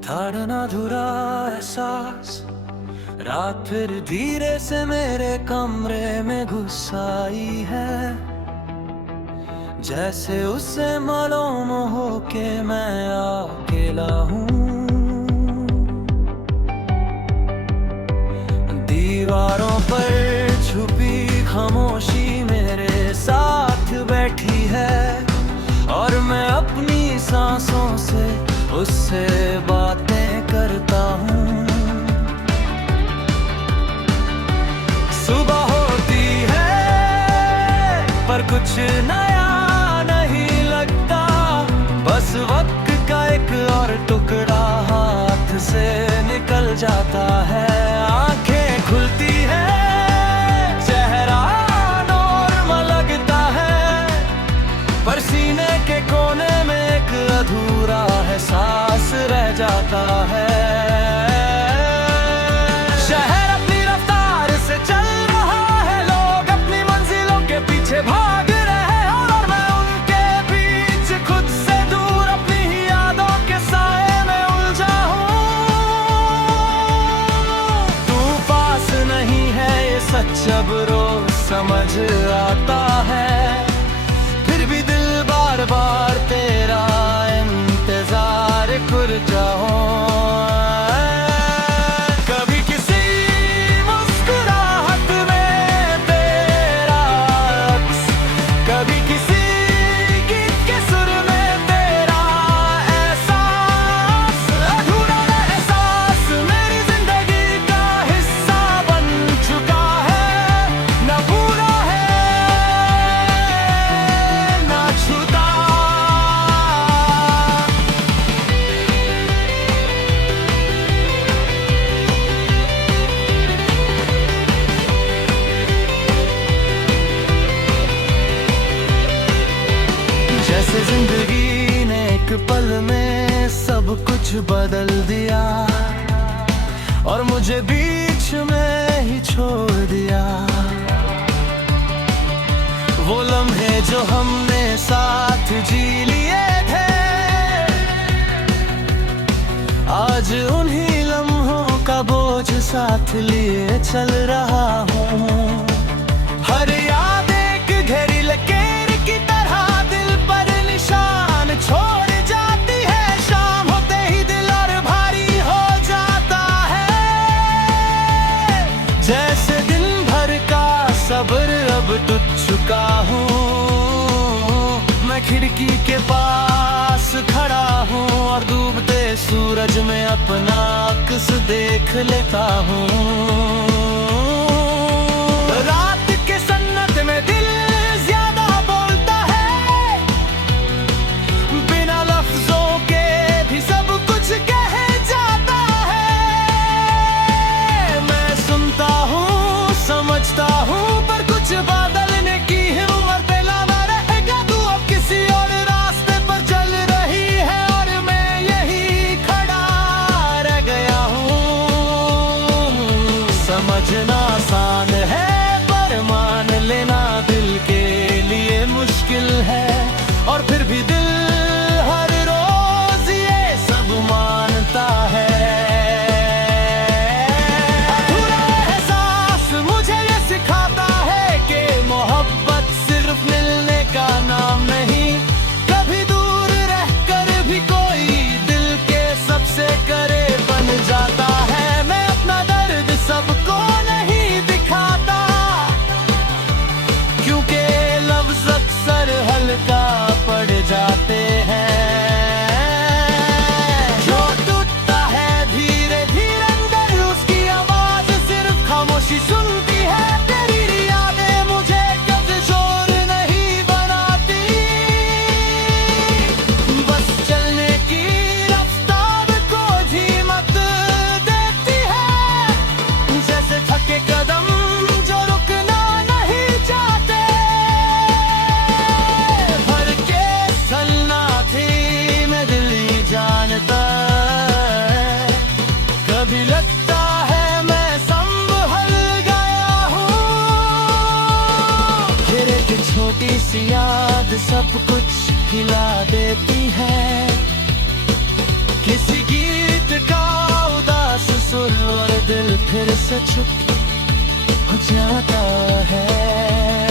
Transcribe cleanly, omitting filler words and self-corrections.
था अधूरा एहसास, रात फिर धीरे से मेरे कमरे में घुस आई है। जैसे उससे मालूम हो के मैं अकेला हूँ। दीवारों पर छुपी खामोशी मेरे साथ बैठी है, और मैं अपनी सांसों से उससे बातें करता हूँ। सुबह होती है पर कुछ नया नहीं लगता, बस वक्त का एक और टुकड़ा हाथ से निकल जाता है। आंखें खुलती है, चेहरा नॉर्मल लगता है, पर सीने के कोने में एक अधूरा एहसास रह जाता है। शहर अपनी रफ्तार से चल रहा है, लोग अपनी मंजिलों के पीछे भाग रहे हैं, और मैं उनके बीच खुद से दूर अपनी ही यादों के साए में उलझा हूँ। तू पास नहीं है ये सच अब रोज समझ आता है, फिर भी दिल बार बार तेरा इंतजार कर जाऊं। कभी किसी मुस्कुराहट में तेरा अक्स, कभी किसी गीत के सुर में तेरा एहसास। अधूरा एहसास मेरी जिंदगी का हिस्सा बन चुका है, न पूरा है न छूटा। जैसे जिंदगी ने एक पल में सब कुछ बदल दिया, और मुझे बीच में ही छोड़ दिया। वो लम्हे जो हमने साथ जी लिए थे, आज उन्हीं लम्हों का बोझ साथ लिए चल रहा हूँ। हर याद एक गहरी लकीर की तरह दिल पर निशान छोड़ जाती है, शाम होते ही दिल और भारी हो जाता है। जैसे दिन भर का सब्र अब टूट चुका हूँ, मैं खिड़की के पास खड़ा हूँ, और डूबते सूरज में अपना अक्स देख लेता हूँ। रात के सन्नत में दिल ज्यादा बोलता है, बिना लफ्जों के भी सब कुछ कह जाता है। मैं सुनता हूँ समझता हूँ, पर कुछ बदलने की हिम्मत दिलाना रहेगा। तू अब किसी और रास्ते पर चल रही है, और मैं यही खड़ा रह गया हूँ। समझना आसान है पर मान लेना दिल के लिए मुश्किल है, और फिर भी दिल हर रोज ये सब मानता है। अधूरा एहसास मुझे ये सिखाता है कि मोहब्बत सिर्फ मिलने का नाम नहीं, कभी दूर रहकर भी कोई दिल के सबसे करीब बन जाता है। मैं अपना दर्द सबको नहीं दिखाता, क्योंकि लफ्ज अक्सर हल्का पड़ जाते हैं। जो टूटता है धीरे धीरे अंदर, उसकी आवाज सिर्फ खामोशी सुनती है। तेरी यादें मुझे कभी शोर नहीं बनाती, बस चलने की रफ्तार को धीमत देती है। जैसे थके कदम जो रुकना नहीं चाहते, भर के चलना थी मैं दिल ही जानता है। कभी लगता है मैं संभल गया हूँ, फिर एक छोटी सी याद सब कुछ हिला देती है। किसी गीत फिर से चुप हो जाता है।